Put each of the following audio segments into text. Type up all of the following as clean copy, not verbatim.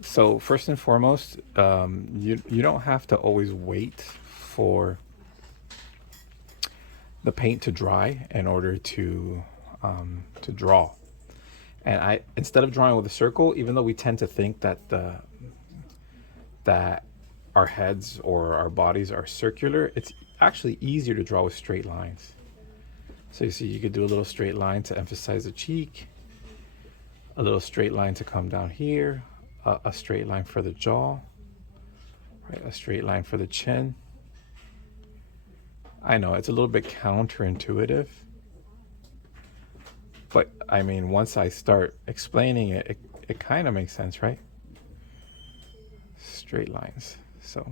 So first and foremost, you don't have to always wait for the paint to dry in order to draw. And I, instead of drawing with a circle, even though we tend to think that that our heads or our bodies are circular, it's actually easier to draw with straight lines. So you see, you could do a little straight line to emphasize the cheek, a little straight line to come down here, a straight line for the jaw, right? A straight line for the chin. I know it's a little bit counterintuitive, but I mean, once I start explaining it, it kind of makes sense, right? Straight lines. So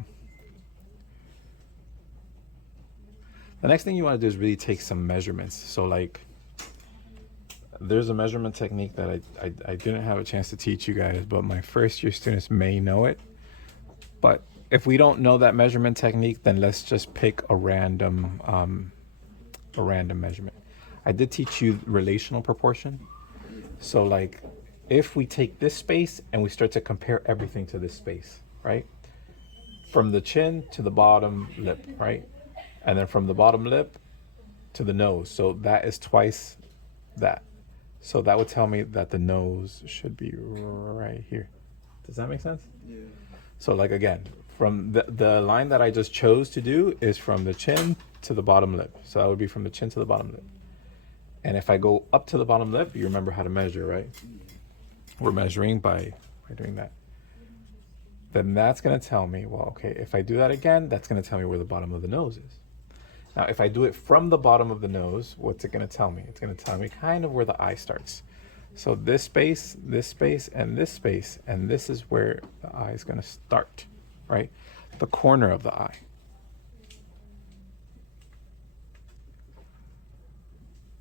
the next thing you want to do is really take some measurements. So like, there's a measurement technique that I didn't have a chance to teach you guys, but my first year students may know it. But if we don't know that measurement technique, then let's just pick a random measurement. I did teach you relational proportion. So like, if we take this space and we start to compare everything to this space, right? From the chin to the bottom lip, right? And then from the bottom lip to the nose. So that is twice that. So that would tell me that the nose should be right here. Does that make sense? Yeah. So like, again, from the line that I just chose to do is from the chin to the bottom lip. So that would be from the chin to the bottom lip. And if I go up to the bottom lip, you remember how to measure, right? We're measuring by doing that. Then that's gonna tell me, well, okay, if I do that again, that's gonna tell me where the bottom of the nose is. Now, if I do it from the bottom of the nose, what's it gonna tell me? It's gonna tell me kind of where the eye starts. So this space, and this space, and this is where the eye is gonna start, right? The corner of the eye.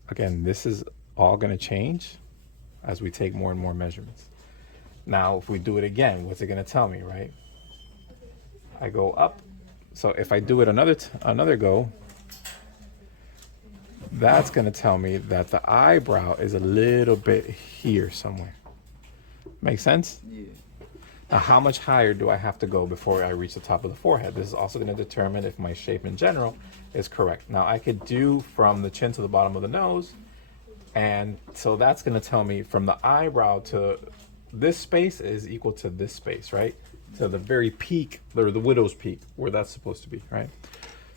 Again, this is all gonna change as we take more and more measurements. Now, if we do it again, what's it gonna tell me, right? I go up. So if I do it another go, that's gonna tell me that the eyebrow is a little bit here somewhere. Make sense? Yeah. Now, how much higher do I have to go before I reach the top of the forehead? This is also gonna determine if my shape in general is correct. Now, I could do from the chin to the bottom of the nose, and so that's gonna tell me from the eyebrow to this space is equal to this space, right? To the very peak, or the widow's peak, where that's supposed to be, right?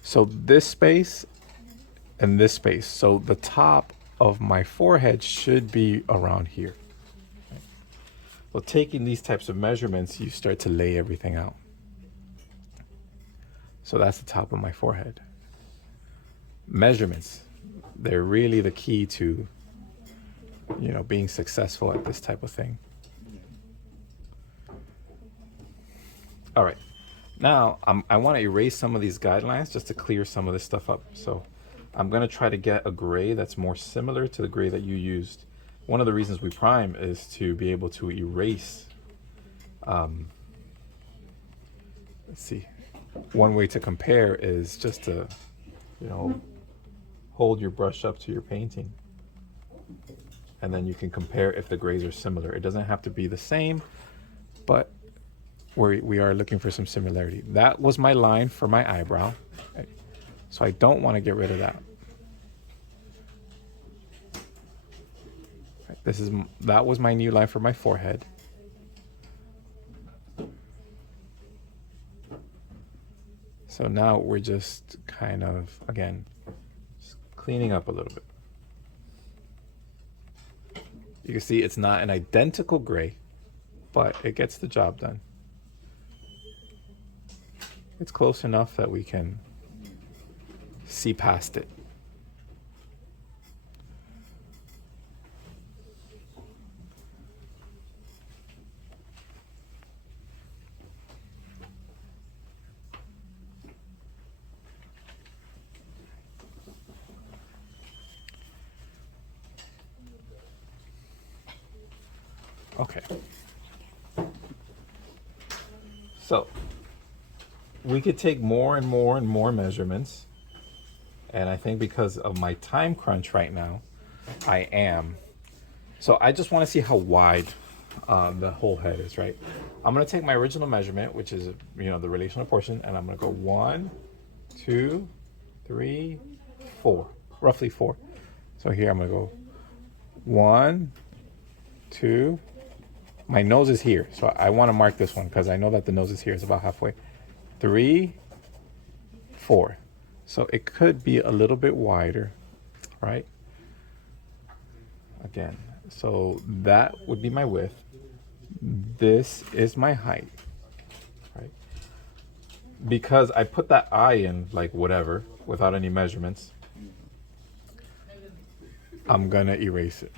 So this space and this space. So the top of my forehead should be around here. Right? Well, taking these types of measurements, you start to lay everything out. So that's the top of my forehead. Measurements, they're really the key to, you know, being successful at this type of thing. All right, now I want to erase some of these guidelines just to clear some of this stuff up. So I'm going to try to get a gray that's more similar to the gray that you used. One of the reasons we prime is to be able to erase. Let's see. One way to compare is just to, you know, hold your brush up to your painting. And then you can compare if the grays are similar. It doesn't have to be the same, but we are looking for some similarity. That was my line for my eyebrow. Right? So I don't want to get rid of that. Right, that was my new line for my forehead. So now we're just kind of, again, just cleaning up a little bit. You can see it's not an identical gray, but it gets the job done. It's close enough that we can see past it. Okay. So we could take more and more and more measurements. And I think because of my time crunch right now, I am. So I just want to see how wide the whole head is, right? I'm gonna take my original measurement, which is, you know, the relational portion, and I'm gonna go 1, 2, 3, 4, roughly 4. So here I'm gonna go 1, 2. My nose is here, so I want to mark this one because I know that the nose is here. It's about halfway. 3, 4. So it could be a little bit wider, right? Again, so that would be my width. This is my height, right? Because I put that eye in like whatever without any measurements, I'm gonna erase it.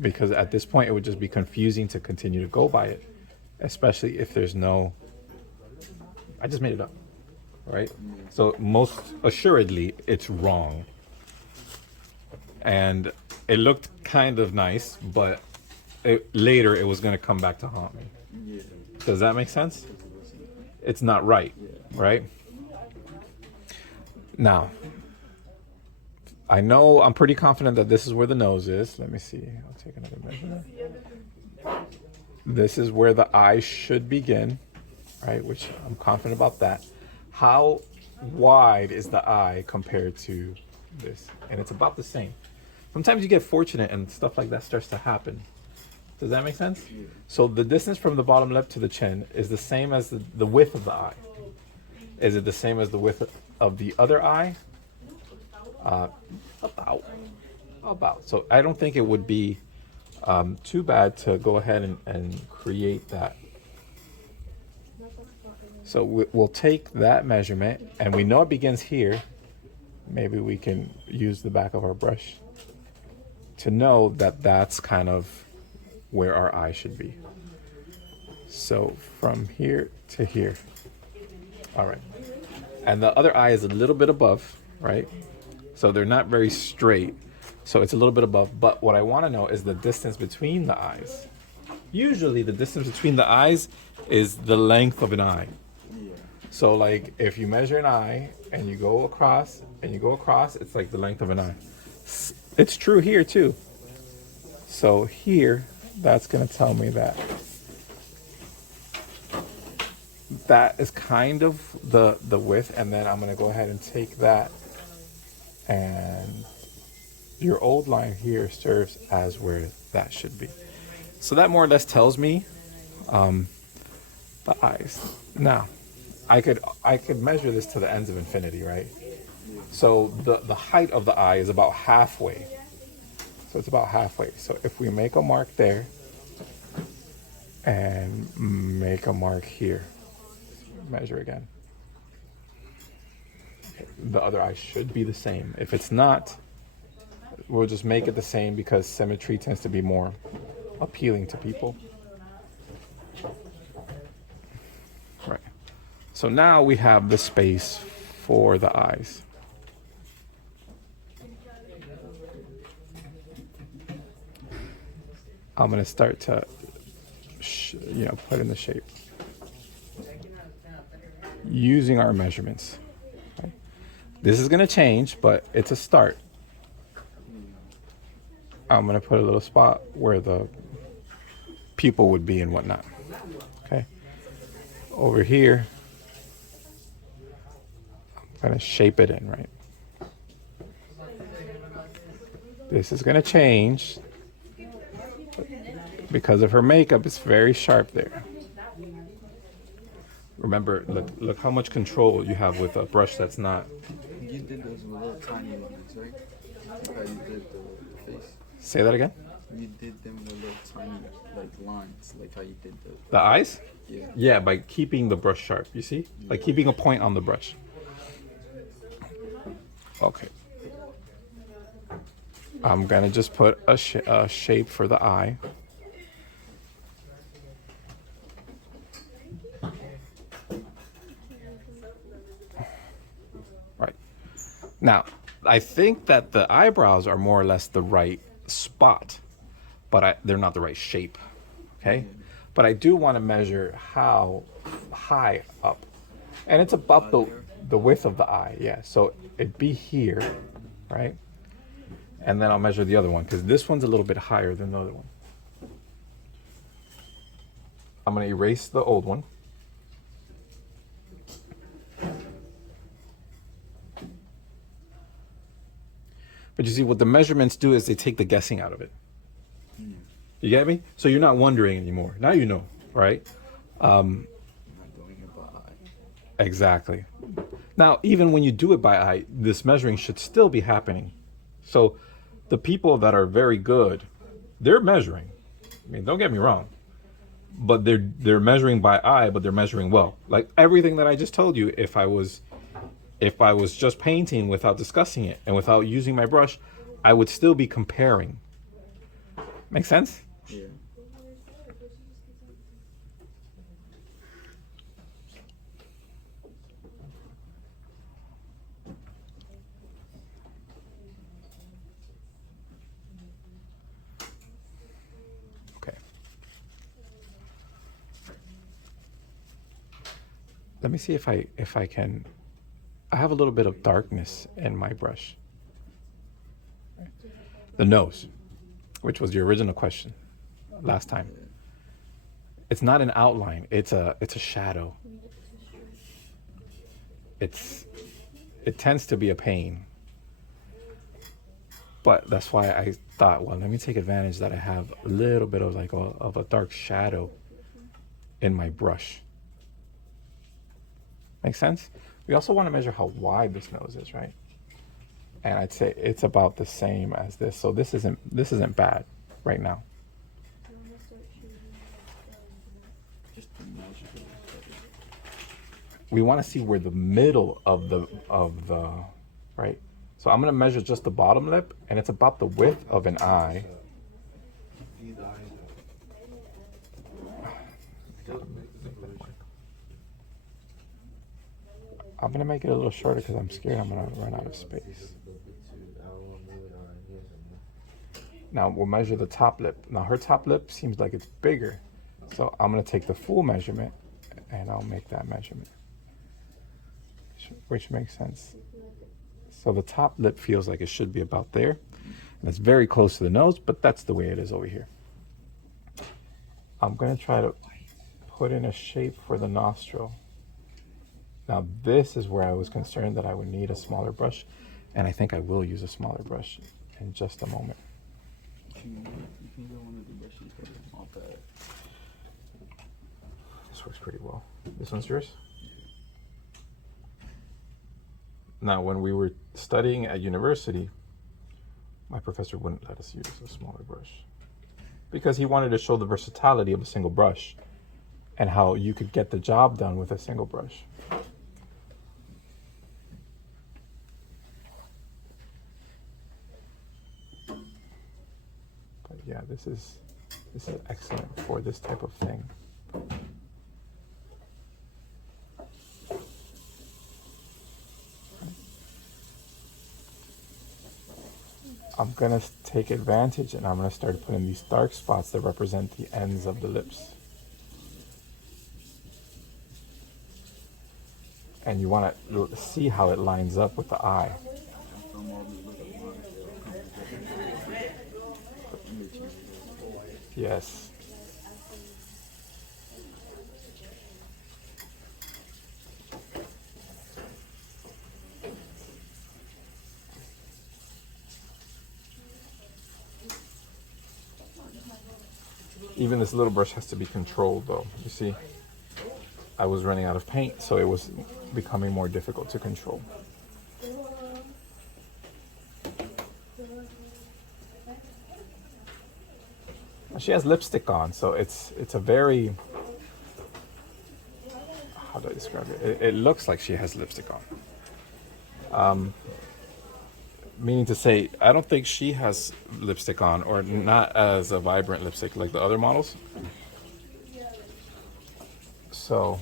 Because at this point it would just be confusing to continue to go by it, especially if there's no, I just made it up, right? So most assuredly it's wrong, and it looked kind of nice, but later it was going to come back to haunt me. Does that make sense? It's not right, right? Now I know, I'm pretty confident that this is where the nose is. Let me see. I'll take another measurement. This is where the eye should begin, right? Which I'm confident about that. How wide is the eye compared to this? And it's about the same. Sometimes you get fortunate and stuff like that starts to happen. Does that make sense? So the distance from the bottom lip to the chin is the same as the width of the eye. Is it the same as the width of the other eye? About. So I don't think it would be too bad to go ahead and create that. So we'll take that measurement, and we know it begins here. Maybe we can use the back of our brush to know that that's kind of where our eye should be. So from here to here. All right. And the other eye is a little bit above, right? So they're not very straight. So it's a little bit above. But what I want to know is the distance between the eyes. Usually the distance between the eyes is the length of an eye. So like if you measure an eye and you go across and you go across, it's like the length of an eye. It's true here too. So here, that's going to tell me that that is kind of the width. And then I'm going to go ahead and take that, and your old line here serves as where that should be. So that more or less tells me the eyes. Now, I could measure this to the ends of infinity, right? So the height of the eye is about halfway. So it's about halfway. So if we make a mark there and make a mark here, measure again. The other eye should be the same. If it's not, we'll just make it the same because symmetry tends to be more appealing to people. Right. So now we have the space for the eyes. I'm going to start to, put in the shape using our measurements. Okay. This is going to change, but it's a start. I'm going to put a little spot where the pupil would be and whatnot. Okay. Over here, I'm going to shape it in, right? This is going to change. Because of her makeup, it's very sharp there. Remember, look how much control you have with a brush that's not. You did those little tiny lines, right? Like how you did the face. Say that again? You did them with little tiny lines, like how you did the eyes? Yeah. Yeah, by keeping the brush sharp, you see? Like keeping a point on the brush. Okay. I'm gonna just put a shape for the eye. Right. Now, I think that the eyebrows are more or less the right spot, but they're not the right shape. Okay? But I do want to measure how high up. And it's about the width of the eye, yeah. So it'd be here, right? And then I'll measure the other one, because this one's a little bit higher than the other one. I'm going to erase the old one. But you see, what the measurements do is they take the guessing out of it. You get me? So you're not wondering anymore. Now you know, right? Not doing it by eye. Exactly. Now, even when you do it by eye, this measuring should still be happening. So the people that are very good, they're measuring. I mean, don't get me wrong. But they're measuring by eye, but they're measuring well. Like everything that I just told you, if I was just painting without discussing it and without using my brush, I would still be comparing. Make sense? Yeah. Okay. Let me see if I can. I have a little bit of darkness in my brush. The nose, which was the original question last time. It's not an outline, it's a shadow. It tends to be a pain. But that's why I thought, well, let me take advantage that I have a little bit of like of a dark shadow in my brush. Make sense? We also want to measure how wide this nose is, right? And I'd say it's about the same as this. So this isn't bad right now. Just to measure it. We want to see where the middle of the right. So I'm gonna measure just the bottom lip, and it's about the width of an eye. I'm gonna make it a little shorter because I'm scared I'm gonna run out of space. Now we'll measure the top lip. Now her top lip seems like it's bigger. So I'm gonna take the full measurement and I'll make that measurement, which makes sense. So the top lip feels like it should be about there. And it's very close to the nose, but that's the way it is over here. I'm gonna try to put in a shape for the nostril. Now this is where I was concerned that I would need a smaller brush, and I think I will use a smaller brush in just a moment. You can go one of the brushes, but it's not bad. This works pretty well. This one's yours? Now, when we were studying at university, my professor wouldn't let us use a smaller brush because he wanted to show the versatility of a single brush and how you could get the job done with a single brush. But yeah, this is excellent for this type of thing. I'm gonna take advantage and I'm gonna start putting these dark spots that represent the ends of the lips. And you wanna see how it lines up with the eye. Yes. Even this little brush has to be controlled though. You see, I was running out of paint, so it was becoming more difficult to control. She has lipstick on, so it's a very, how do I describe it? It looks like she has lipstick on. Meaning to say, I don't think she has lipstick on, or not as a vibrant lipstick like the other models. So,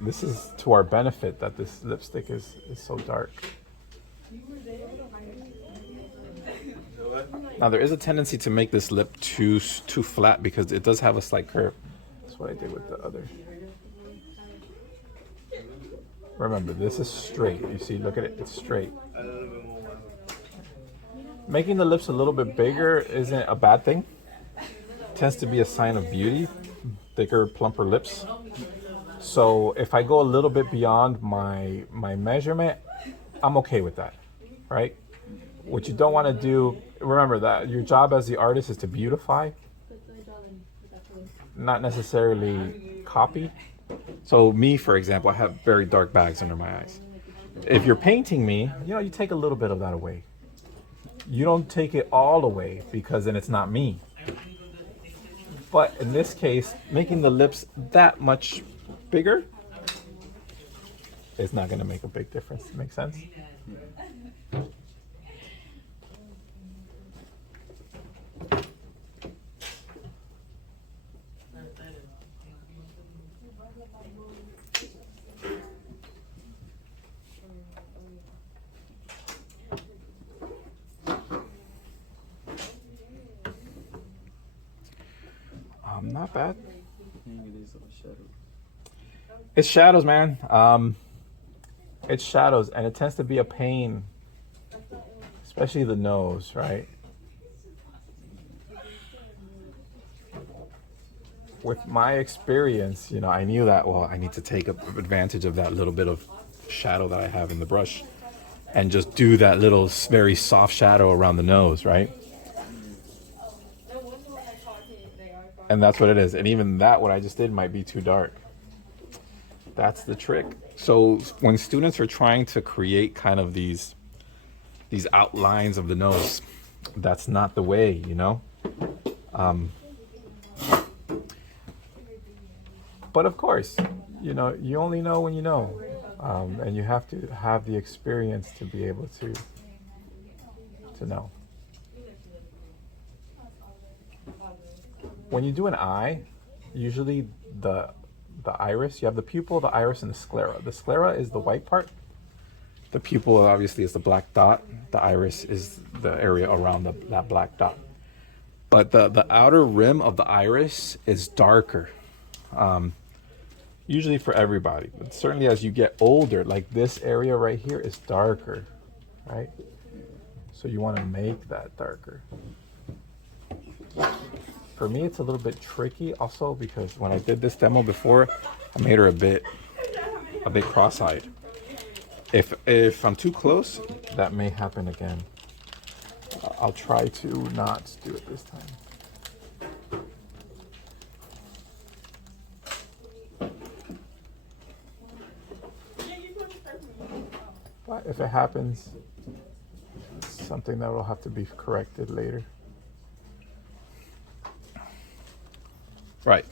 this is to our benefit that this lipstick is so dark. Now there is a tendency to make this lip too flat because it does have a slight curve. That's what I did with the other. Remember, this is straight. You see, look at it, it's straight. Making the lips a little bit bigger isn't a bad thing. It tends to be a sign of beauty, thicker, plumper lips. So if I go a little bit beyond my measurement, I'm okay with that, right? What you don't want to do, remember that your job as the artist is to beautify, not necessarily copy. So me, for example, I have very dark bags under my eyes. If you're painting me, you take a little bit of that away. You don't take it all away because then it's not me. But in this case, making the lips that much bigger is not going to make a big difference. Make sense? Not bad. It's shadows, man. It's shadows, and it tends to be a pain, especially the nose, right? With my experience, I knew that, well, I need to take advantage of that little bit of shadow that I have in the brush and just do that little very soft shadow around the nose, right? And that's what it is. And even that, what I just did, might be too dark. That's the trick. So when students are trying to create kind of these outlines of the nose, that's not the way, But of course, you only know when you know. And you have to have the experience to be able to know. When you do an eye, usually the iris, you have the pupil, the iris, and the sclera. The sclera is the white part. The pupil obviously is the black dot. The iris is the area around that black dot. But the outer rim of the iris is darker, usually for everybody. But certainly as you get older, like this area right here is darker, right? So you want to make that darker. For me, it's a little bit tricky also because when I did this demo before, I made her a bit cross-eyed. If I'm too close, that may happen again. I'll try to not do it this time. But if it happens, it's something that will have to be corrected later. Right.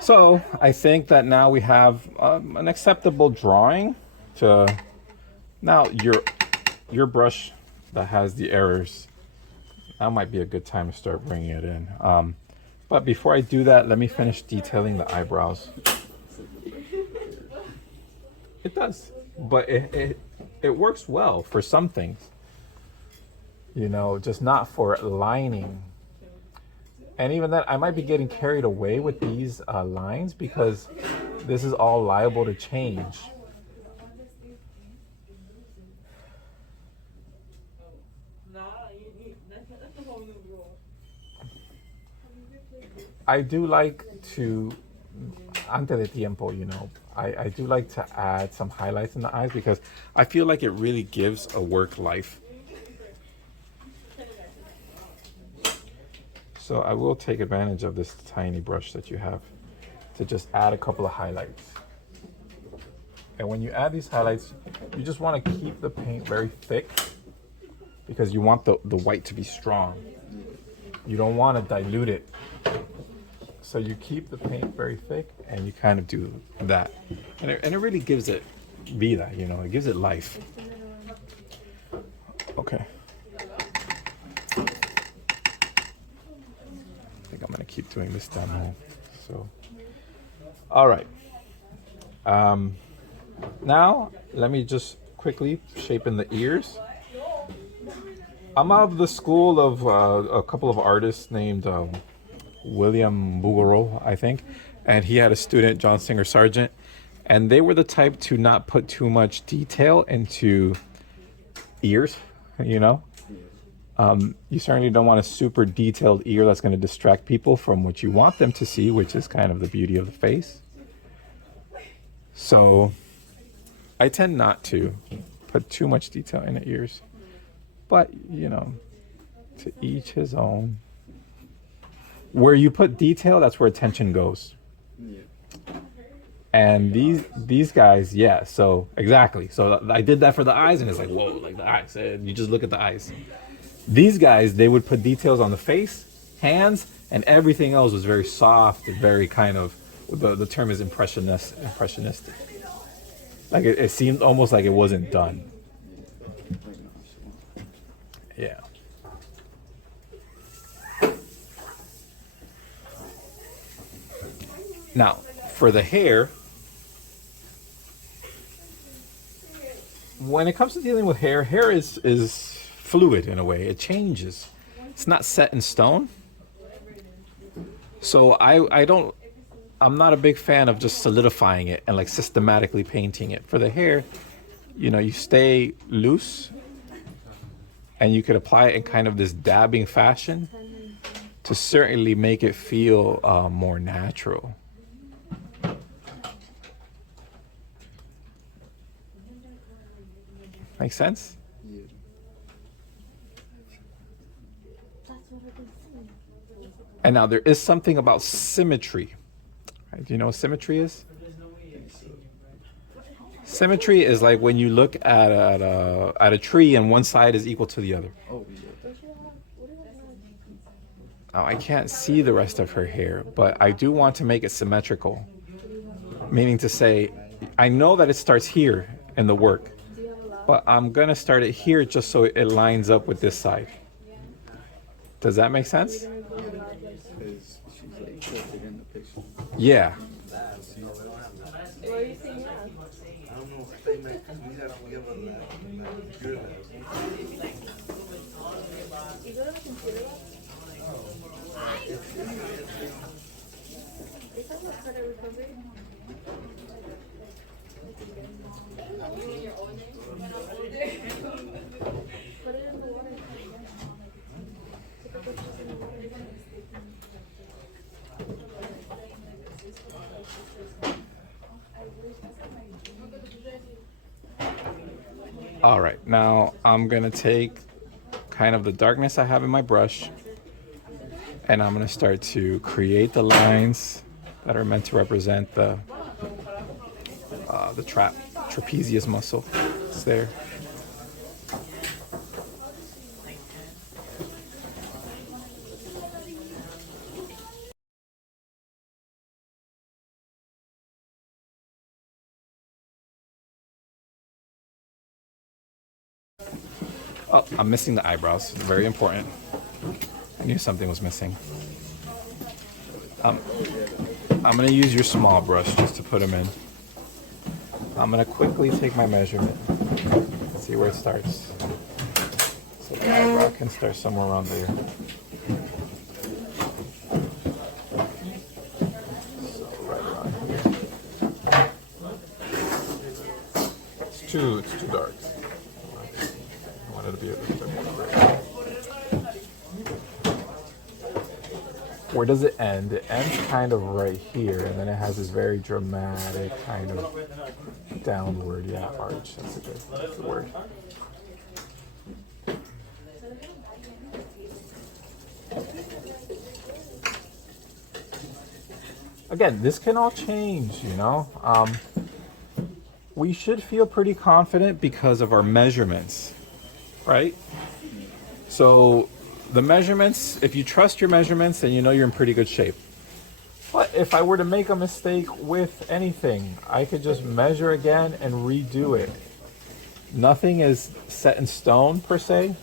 So I think that now we have an acceptable drawing to now your brush that has the errors. That might be a good time to start bringing it in. But before I do that, let me finish detailing the eyebrows. It does, but it works well for some things. Just not for lining. And even that, I might be getting carried away with these lines because this is all liable to change. I do like to, ante de tiempo, I do like to add some highlights in the eyes because I feel like it really gives a work life. So I will take advantage of this tiny brush that you have to just add a couple of highlights. And when you add these highlights, you just want to keep the paint very thick because you want the white to be strong. You don't want to dilute it. So you keep the paint very thick and you kind of do that. And it really gives it vida, it gives it life. Okay. I'm going to keep doing this demo. So, all right. Now, let me just quickly shape in the ears. I'm out of the school of a couple of artists named William Bouguereau, I think. And he had a student, John Singer Sargent. And they were the type to not put too much detail into ears, You certainly don't want a super detailed ear that's going to distract people from what you want them to see, which is kind of the beauty of the face. So I tend not to put too much detail in the ears, but you know, to each his own. Where you put detail, that's where attention goes. Yeah. And these guys, yeah, so exactly. So I did that for the eyes, and it's like, whoa, like the eyes. You just look at the eyes. These guys, they would put details on the face, hands, and everything else was very soft and very kind of, the term is impressionistic. Like it seemed almost like it wasn't done. Yeah. Now, for the hair, when it comes to dealing with hair, hair is fluid in a way. It changes. It's not set in stone. So I'm not a big fan of just solidifying it and like systematically painting it. For the hair, you know, you stay loose and you could apply it in kind of this dabbing fashion to certainly make it feel more natural. Make sense? Yeah. And now there is something about symmetry. Right? Do you know what symmetry is? Symmetry is like when you look at a tree and one side is equal to the other. Oh, yeah. Now, I can't see the rest of her hair, but I do want to make it symmetrical. Meaning to say, I know that it starts here in the work, but I'm gonna start it here just so it lines up with this side. Does that make sense? Because she's like perfect in the picture. Yeah. All right, now I'm gonna take kind of the darkness I have in my brush and I'm gonna start to create the lines that are meant to represent the trapezius muscle. It's there. Oh, I'm missing the eyebrows. Very important. I knew something was missing. I'm gonna use your small brush just to put them in. I'm gonna quickly take my measurement. See where it starts. So the eyebrow can start somewhere around there. So right around here. It's too dark. I want it to be a little bit more gray. Where does it end? It ends kind of right here, and then it has this very dramatic kind of downward, arch. That's a good word. Again, this can all change, you know. We should feel pretty confident because of our measurements, right? So the measurements, if you trust your measurements, then you know you're in pretty good shape. But if I were to make a mistake with anything, I could just measure again and redo it. Nothing is set in stone per se.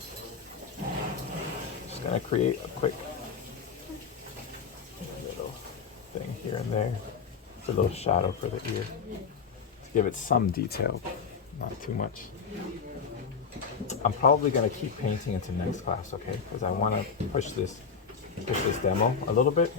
Just gonna create a quick little thing here and there. It's a little shadow for the ear to give it some detail, not too much. I'm probably gonna keep painting into next class, okay? Because I want to push this demo a little bit.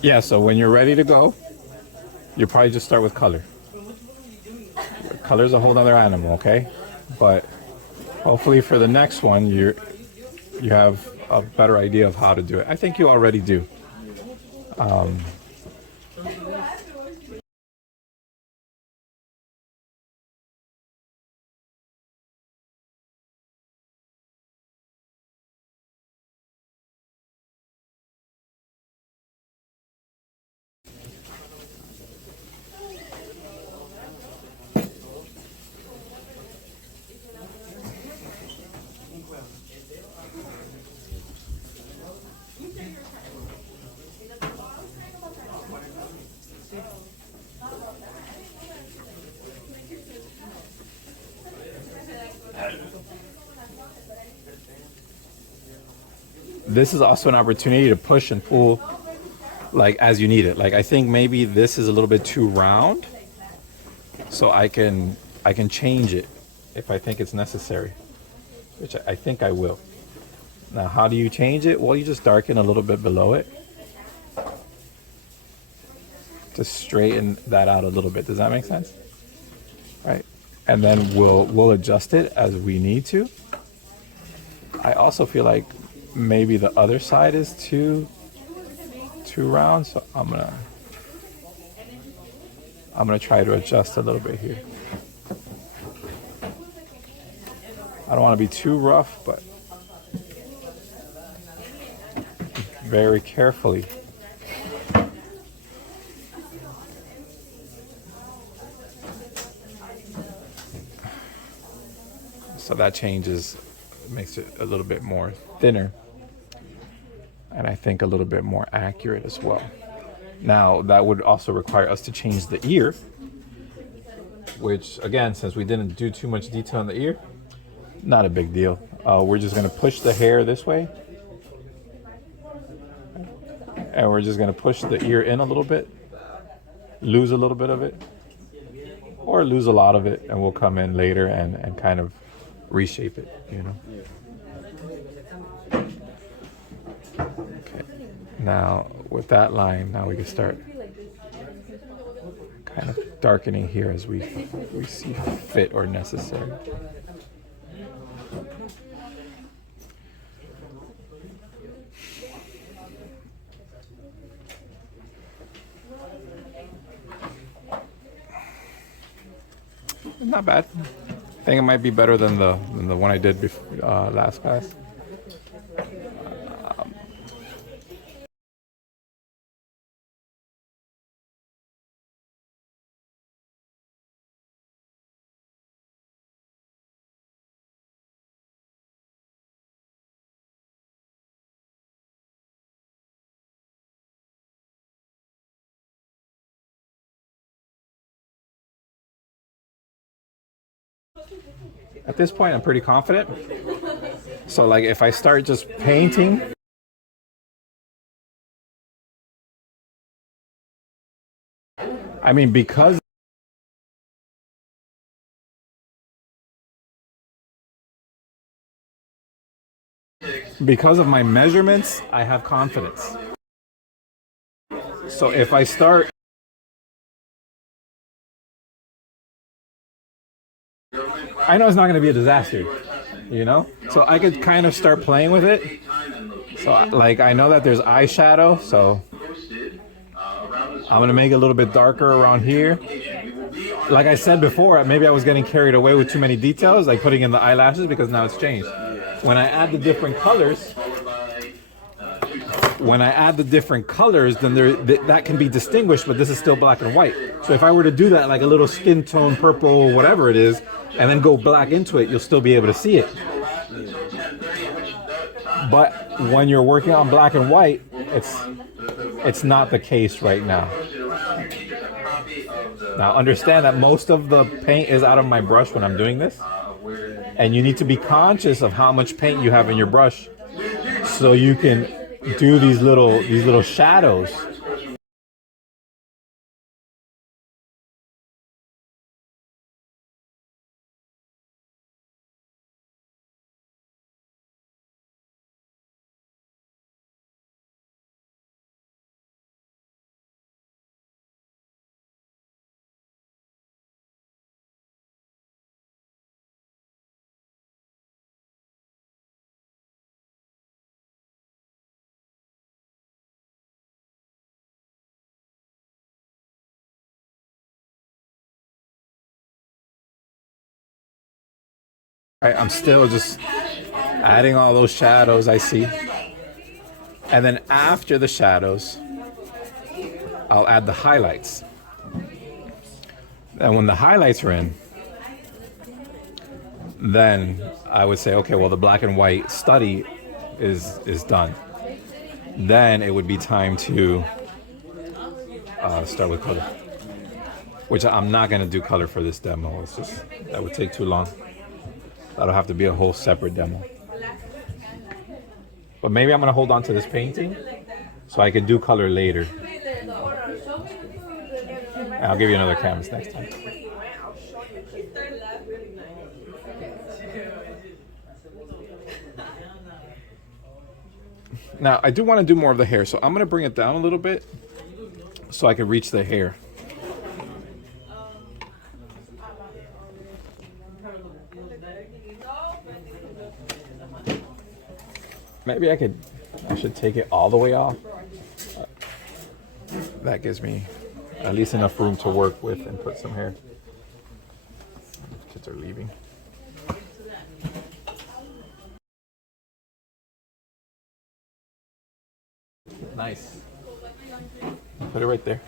Yeah, so when you're ready to go, you probably just start with color. Color's a whole other animal, okay? But hopefully for the next one, you have a better idea of how to do it. I think you already do. This is also an opportunity to push and pull like as you need it. Like I think maybe this is a little bit too round, so I can change it if I think it's necessary, which I think I will. Now, how do you change it? Well, you just darken a little bit below it to straighten that out a little bit. Does that make sense? Right. And then we'll adjust it as we need to. I also feel like maybe the other side is too round, so I'm gonna try to adjust a little bit here. I don't want to be too rough, but very carefully. So that changes, makes it a little bit more thinner, and I think a little bit more accurate as well. Now, that would also require us to change the ear, which again, since we didn't do too much detail in the ear, not a big deal. We're just gonna push the hair this way, and we're just gonna push the ear in a little bit, lose a little bit of it, or lose a lot of it, and we'll come in later and kind of reshape it, you know? Okay, now with that line, now we can start kind of darkening here as we see fit or necessary. Not bad. I think it might be better than the one I did before, last class. At this point, I'm pretty confident. So like if I start just painting, I mean, because because of my measurements, I have confidence. So if I start, I know it's not going to be a disaster, you know? So I could kind of start playing with it. So like I know that there's eyeshadow, so I'm going to make it a little bit darker around here. Like I said before, maybe I was getting carried away with too many details, like putting in the eyelashes, because now it's changed. When I add the different colors, then that can be distinguished, but this is still black and white. So if I were to do that, like a little skin tone purple, whatever it is, and then go black into it, you'll still be able to see it. But when you're working on black and white, it's not the case right now. Now understand that most of the paint is out of my brush when I'm doing this, and you need to be conscious of how much paint you have in your brush so you can do these little shadows. I'm still just adding all those shadows I see. And then after the shadows, I'll add the highlights. And when the highlights are in, then I would say, okay, well, the black and white study is done. Then it would be time to start with color, which I'm not going to do color for this demo. It's just, that would take too long. That'll have to be a whole separate demo. But maybe I'm going to hold on to this painting so I can do color later. I'll give you another canvas next time. Now, I do want to do more of the hair, so I'm going to bring it down a little bit so I can reach the hair. Maybe I should take it all the way off. That gives me at least enough room to work with and put some hair. Kids are leaving. Nice. Put it right there.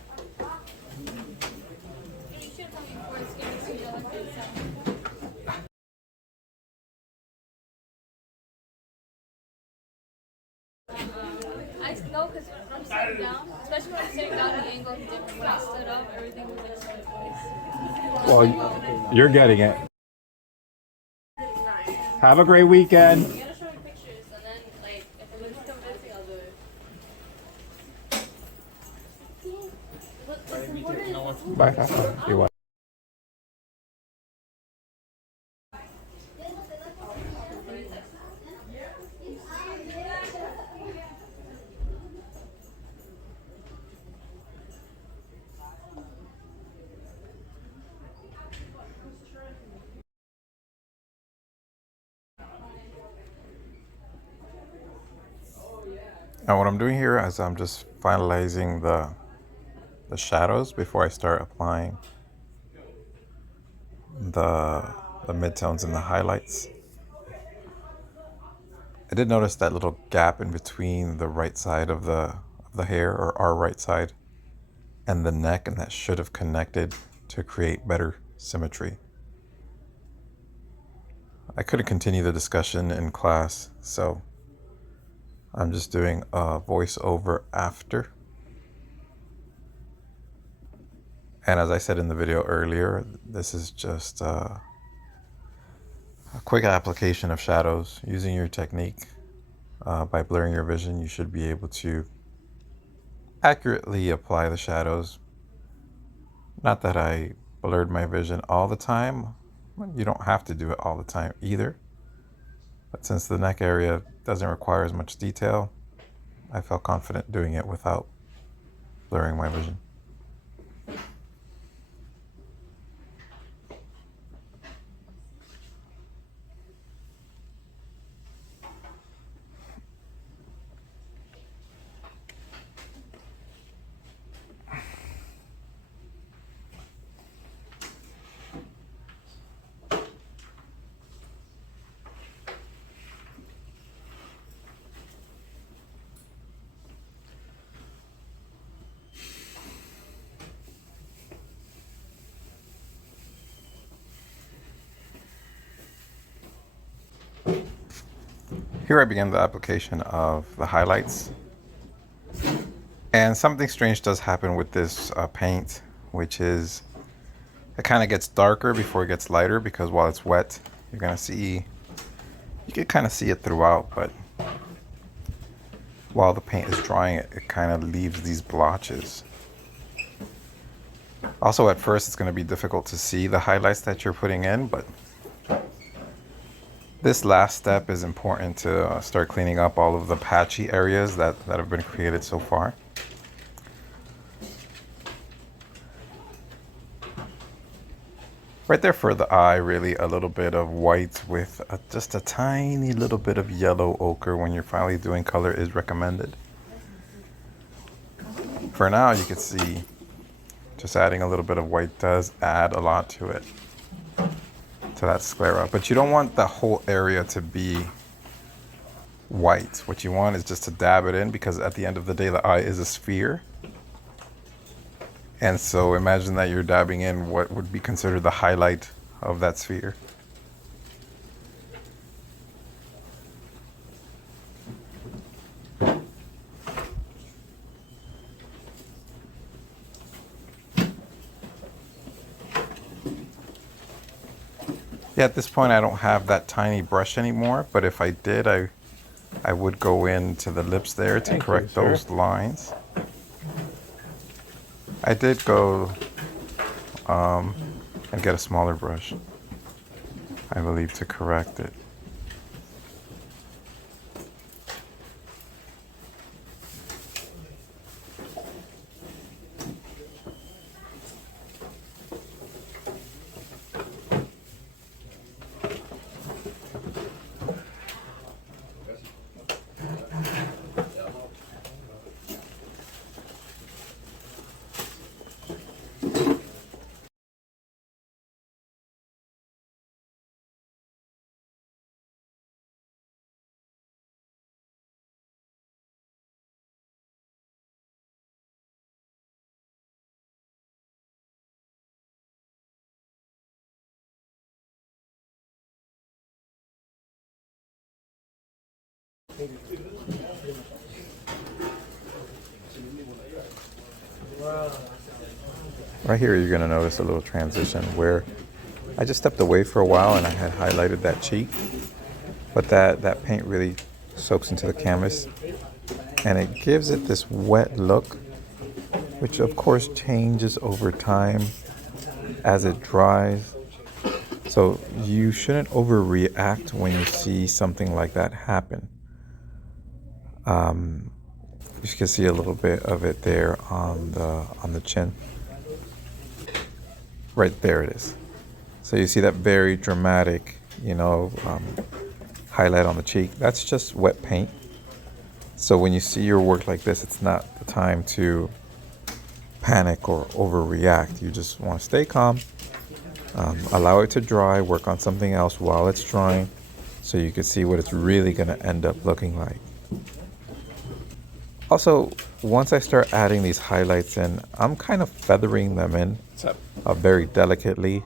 No, because I'm sitting down, especially when I'm sitting down, the angle is different. When I stood up, everything was like so close. Well, you're getting it. Have a great weekend. You gotta show me pictures, and then, like, if it looks convincing, I'll do it. Bye, Papa. You're welcome. Now what I'm doing here is I'm just finalizing the shadows before I start applying the midtones and the highlights. I did notice that little gap in between the right side of the hair, or our right side, and the neck, and that should have connected to create better symmetry. I couldn't continue the discussion in class, so I'm just doing a voiceover after. And as I said in the video earlier, this is just a quick application of shadows. Using your technique, by blurring your vision, you should be able to accurately apply the shadows. Not that I blurred my vision all the time. You don't have to do it all the time either. But since the neck area doesn't require as much detail, I felt confident doing it without blurring my vision. Here I begin the application of the highlights. And something strange does happen with this paint, which is it kind of gets darker before it gets lighter, because while it's wet, you're going to see, you can kind of see it throughout, but while the paint is drying, it kind of leaves these blotches. Also, at first, it's going to be difficult to see the highlights that you're putting in, but this last step is important to start cleaning up all of the patchy areas that have been created so far. Right there for the eye, really a little bit of white with just a tiny little bit of yellow ochre when you're finally doing color is recommended. For now, you can see just adding a little bit of white does add a lot to it, to that sclera. But you don't want the whole area to be white. What you want is just to dab it in, because at the end of the day, the eye is a sphere. And so imagine that you're dabbing in what would be considered the highlight of that sphere. Yeah, at this point I don't have that tiny brush anymore, but if I did, I would go into the lips there to correct those lines. I did go and get a smaller brush, I believe, to correct it. Right here, you're going to notice a little transition where I just stepped away for a while and I had highlighted that cheek, but that paint really soaks into the canvas and it gives it this wet look, which of course changes over time as it dries. So you shouldn't overreact when you see something like that happen. You can see a little bit of it there on the chin. Right there it is. So you see that very dramatic, highlight on the cheek. That's just wet paint. So when you see your work like this, it's not the time to panic or overreact. You just want to stay calm, allow it to dry, work on something else while it's drying, so you can see what it's really going to end up looking like. Also, once I start adding these highlights in, I'm kind of feathering them in very delicately.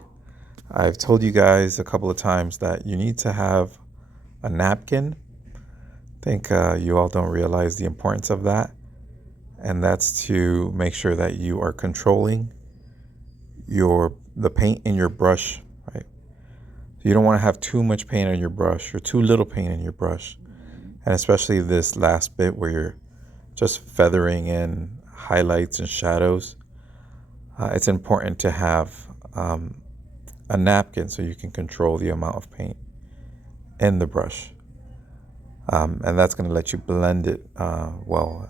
I've told you guys a couple of times that you need to have a napkin. I think you all don't realize the importance of that. And that's to make sure that you are controlling the paint in your brush, right? So you don't want to have too much paint on your brush or too little paint in your brush. And especially this last bit where you're just feathering in highlights and shadows. It's important to have a napkin so you can control the amount of paint in the brush. And that's going to let you blend it well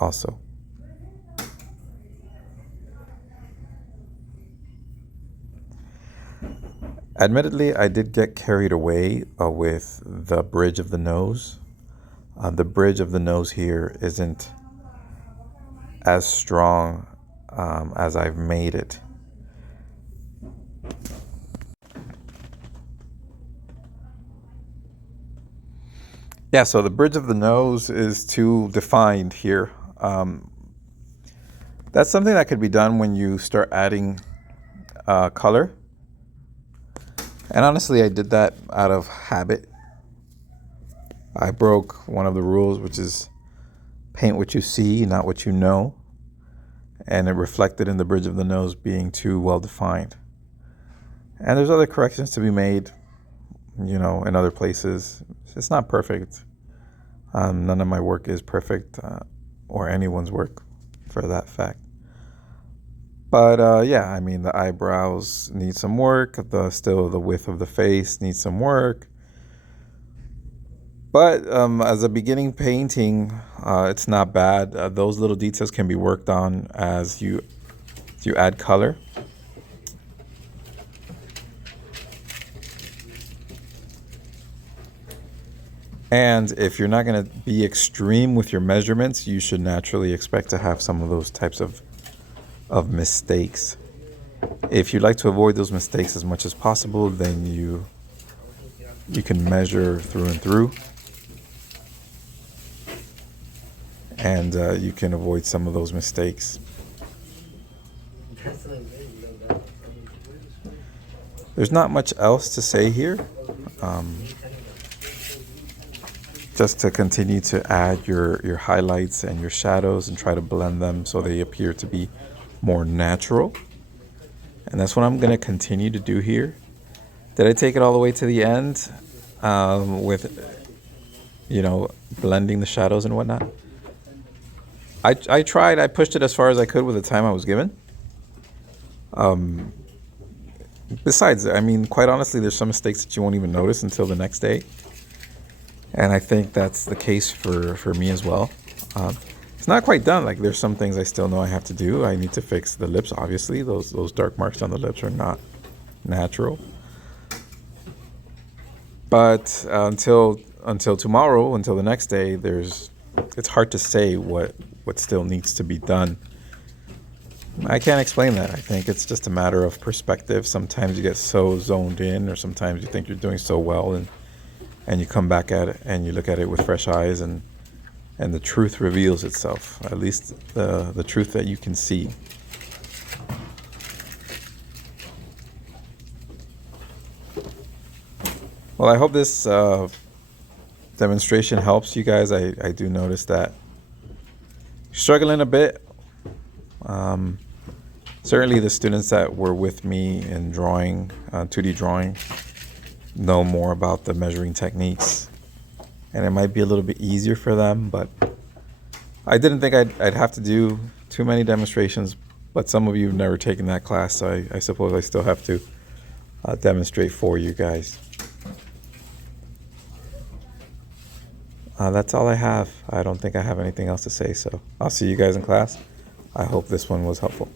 also. Admittedly, I did get carried away with the bridge of the nose. The bridge of the nose here isn't as strong as I've made it. Yeah, so the bridge of the nose is too defined here. That's something that could be done when you start adding color. And honestly, I did that out of habit. I broke one of the rules, which is paint what you see, not what you know. And it reflected in the bridge of the nose being too well defined. And there's other corrections to be made, you know, in other places. It's not perfect. None of my work is perfect, or anyone's work for that fact. But yeah, I mean, the eyebrows need some work. Still the width of the face needs some work. But as a beginning painting, it's not bad. Those little details can be worked on as you add color. And if you're not going to be extreme with your measurements, you should naturally expect to have some of those types of mistakes. If you'd like to avoid those mistakes as much as possible, then you can measure through and through. And you can avoid some of those mistakes. There's not much else to say here. Just to continue to add your highlights and your shadows and try to blend them so they appear to be more natural. And that's what I'm going to continue to do here. Did I take it all the way to the end with, you know, blending the shadows and whatnot? I tried. I pushed it as far as I could with the time I was given. Besides, I mean, quite honestly, there's some mistakes that you won't even notice until the next day. And I think that's the case for me as well. It's not quite done. Like, there's some things I still know I have to do. I need to fix the lips, obviously. Those dark marks on the lips are not natural. But until tomorrow, until the next day, it's hard to say what still needs to be done. I can't explain that. I think it's just a matter of perspective. Sometimes you get so zoned in, or sometimes you think you're doing so well, and you come back at it and you look at it with fresh eyes, and the truth reveals itself, at least the truth that you can see. Well, I hope this demonstration helps you guys. I do notice that you're struggling a bit. Certainly the students that were with me in drawing, 2D drawing, know more about the measuring techniques, and it might be a little bit easier for them, but I didn't think I'd have to do too many demonstrations. But some of you have never taken that class, so I suppose I still have to demonstrate for you guys. That's all I have. I don't think I have anything else to say, so I'll see you guys in class. I hope this one was helpful.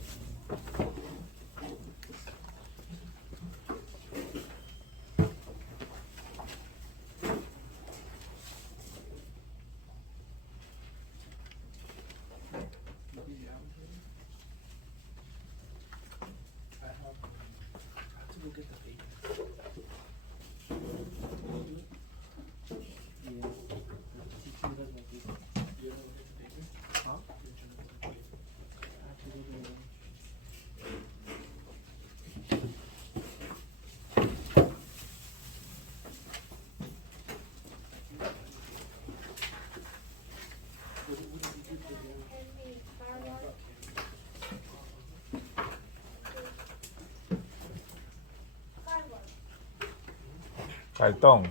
Cartón.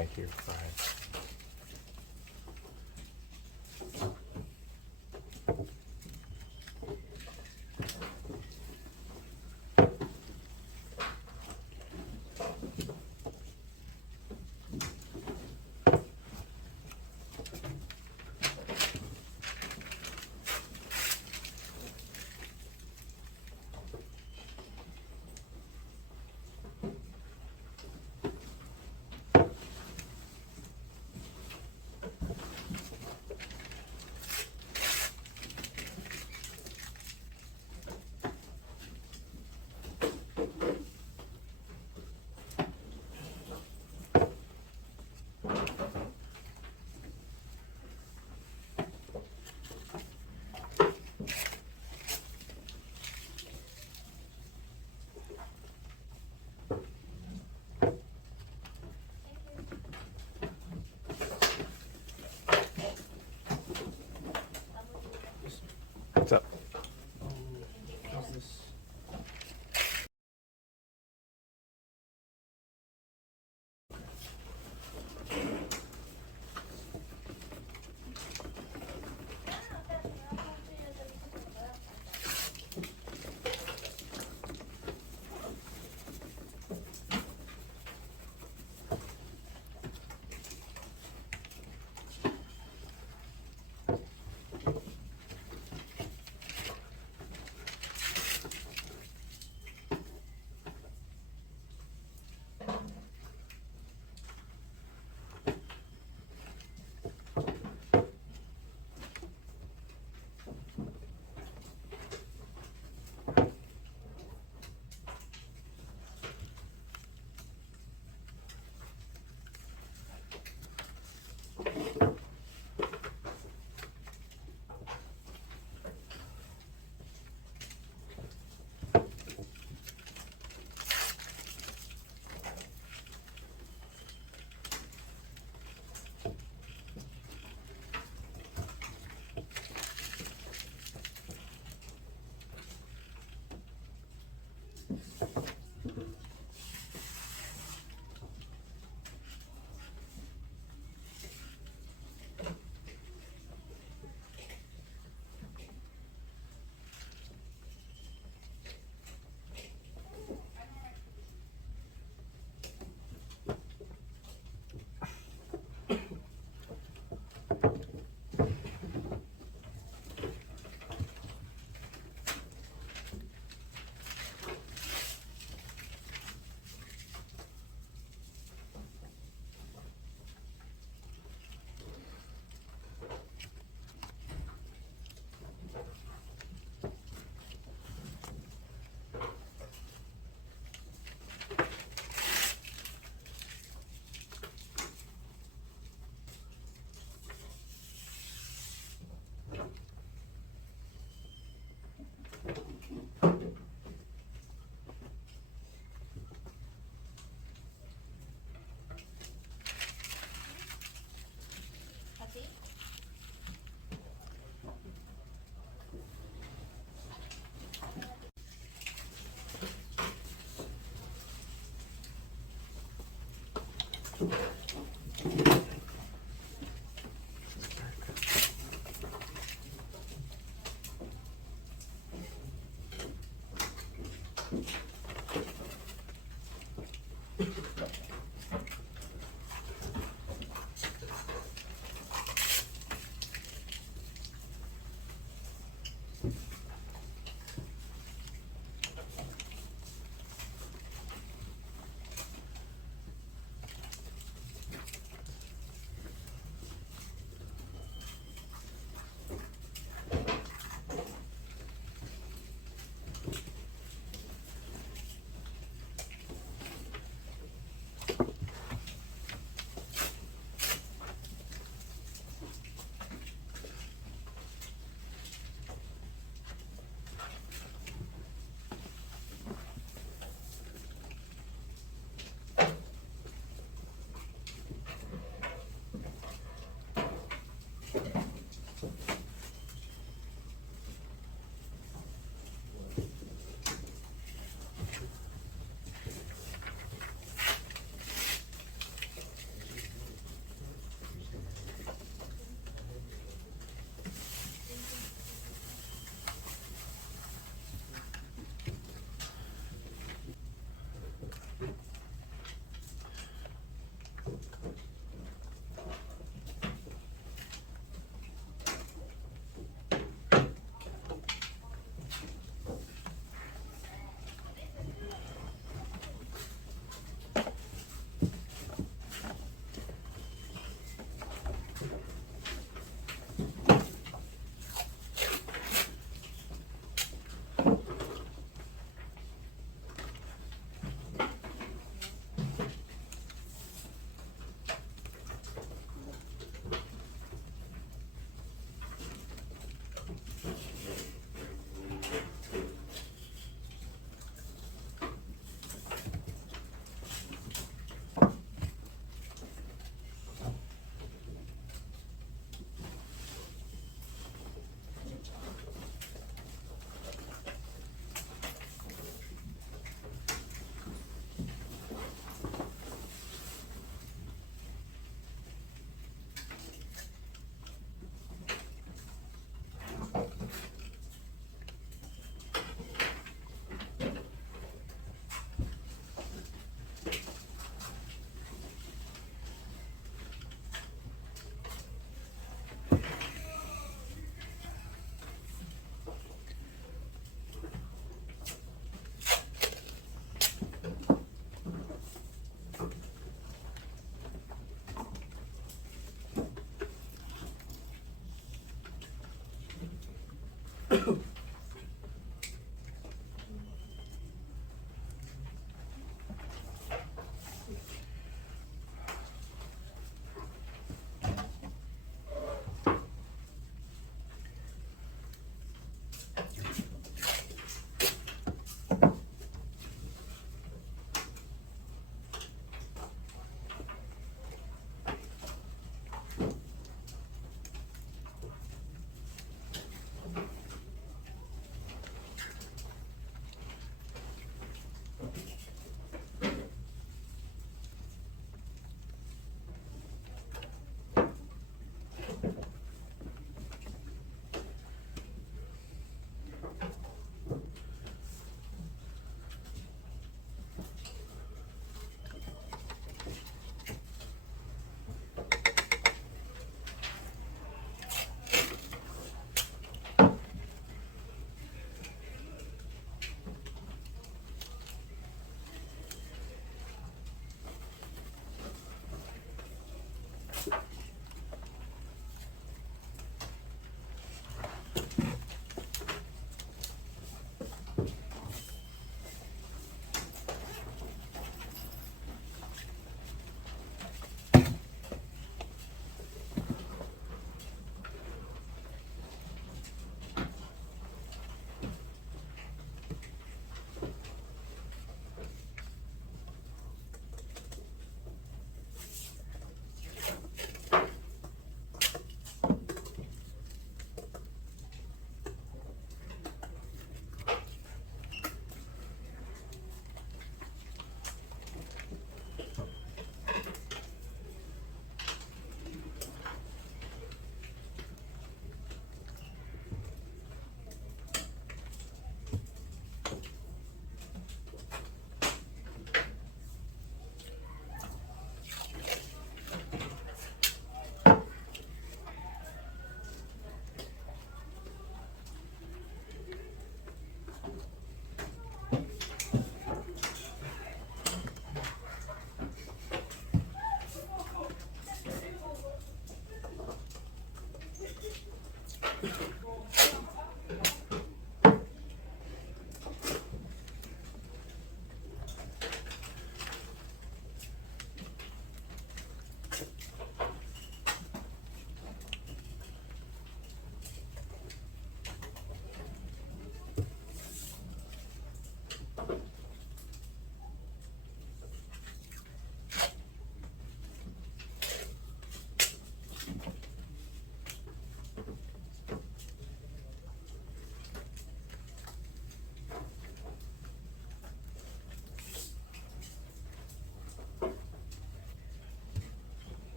Thank you. Go ahead. What's up? How's this?